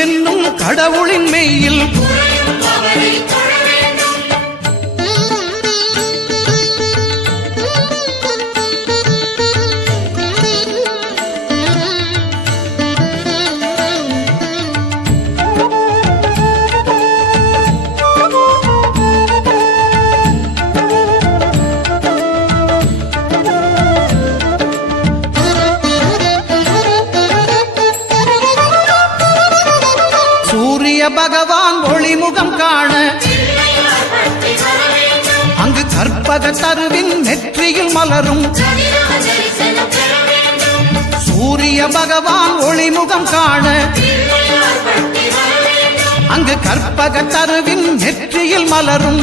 என்னும் கடவுளின் மெயில் பகவான் முகம் காண அங்கு கற்பக தருவின் நெற்றியில் மலரும் சூரிய பகவான் முகம் காண அங்கு கற்பக தருவின் நெற்றியில் மலரும்